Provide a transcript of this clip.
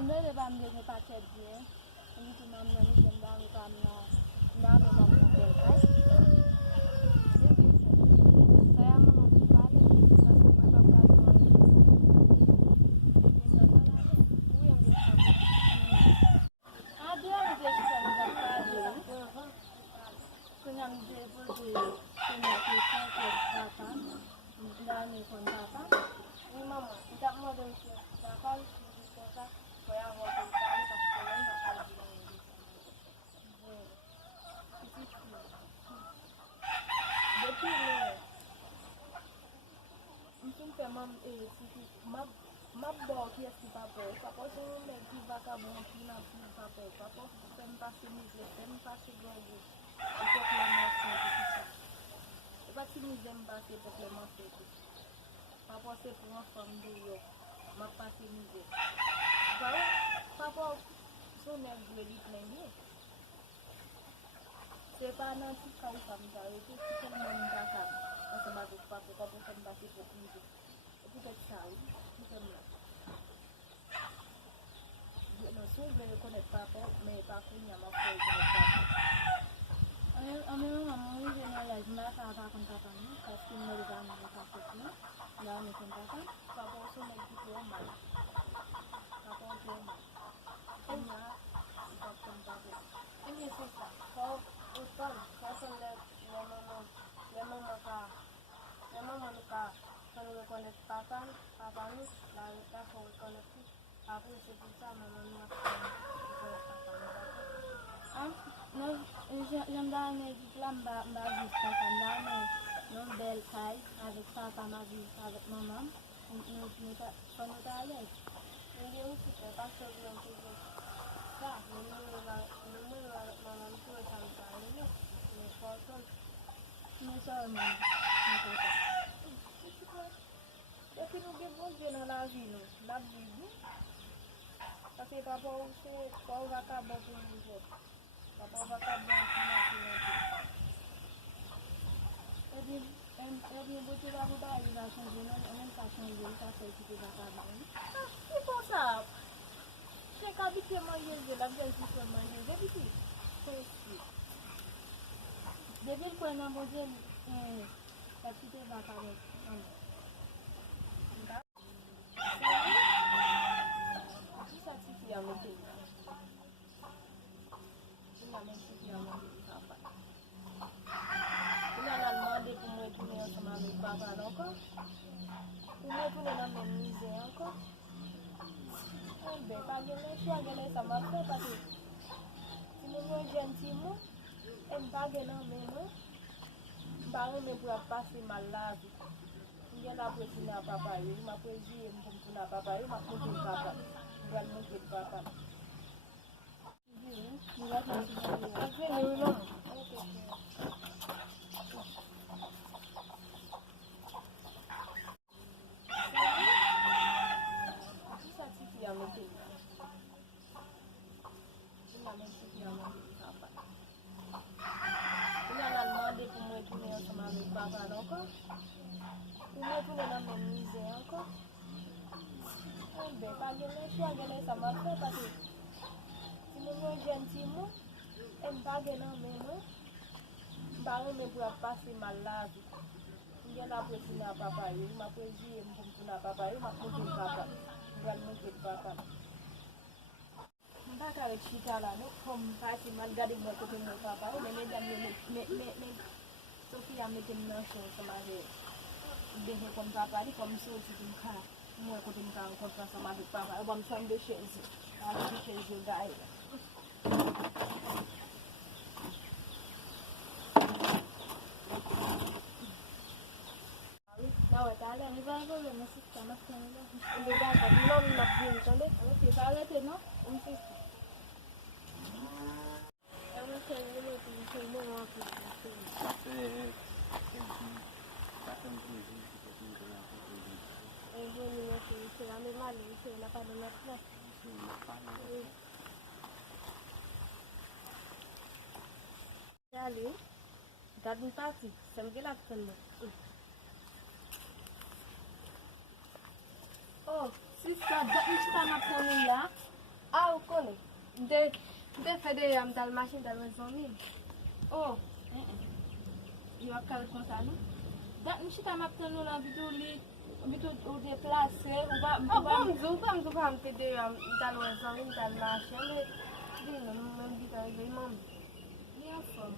Nere ba mi ne paket bien. Ni tu mam na ni dem da mi kam na mi mam na del kai. Saya mau di balik kita semua bakal ada yang kenyang dia berdiri punya kita kata dan ni pun kata ni mama tidak mau dan siapa kita kaya hotel kali kasih bakal betul mungkin memang mabbo qui est papa se ne qui va ka bon qui na papa tem passer mise tem passer gogo pour la masse et pas si nous aime passer pour la masse papa c'est pour une femme de yo ma passer mise papa son ne veut lui plaindre c'est pas non tout cas femme ça et tout ce que même d'accord on se bat papa papa fait passer pour mise peut-être ça oui nous sommes là no sube con el papo me papo ni ama fue con el papo a mí me mamá muy bien la isma para con papá no casi no le dan la papo no la me con papá papo eso me dijo mal papo yo mal ella y papo con papá en mi sexta papo usted papo le mamá ka kalau con el papá no la papo con el aku isi bisa j'aime bien les diplômes vista non belle taille avec papa ma vie avec maman nous sommes à l'aise et aussi c'est pas que bien toujours ça nous maman tout ça mais photos nous sommes et puis nous devons bien dans la vie la vie parce que papa aussi pas va pas bon pour nous papa va pas bon pour nous et bien beaucoup de va il va changer non on même pas changer ça fait que va pas bon c'est pour ça c'est quand tu manger de la belle qui peut manger depuis depuis qu'on a mangé la petite va pas bon yang mungkin ini yang mungkin apa ini anak mandi punya sama bapa noko punya nama mise noko pagi ni sama apa pagi ini mau gentimu pagi nama bangun ni buat pasti malam dia nak punya apa ini mak punya punya apa ini mak punya apa bukan mungkin bapak. Tapi memang. Bisa sih yang mungkin. Ini yang mungkin apa? Ini anak mandi punya sama bapak noko. Punya nama mise noko. Pagi ni sama apa pagi ini mau gentimu pagi nama bangun ni buat pasti malam dia nak punya apa ini mak punya punya apa ini mak mungkin bapak bukan mungkin bapak entah kalau cerita lah no kom pasti mal gading mau ketemu bapak ini jam ni Sophia meeting nurse sama dia deh kom bapak ni kom so cikin moi côté me faire confiance à ma vie papa on va me faire des choses des choses gars Tahu tak ada ni baru le masih sama sekali lah. Ini dah belum nak bin kali. Kalau kita lihat no, mesti. Kamu sendiri tu semua aku. C'est un animal, c'est la pas de notre allez, garde une partie, ça me fait la peine. Oh, si ça, je suis pas ma là. Ah, ou konen. De fede dal machin dal wè zon mi. Oh, yo ap karet kon sa nou? Dat mi chita map ten nou lan bitou ou deplase, ou ba... Ah, bon mzou pa mte de dal wè zon mi, dal machin. Mwen di nan mwen di tan yon mam. Li an fòm.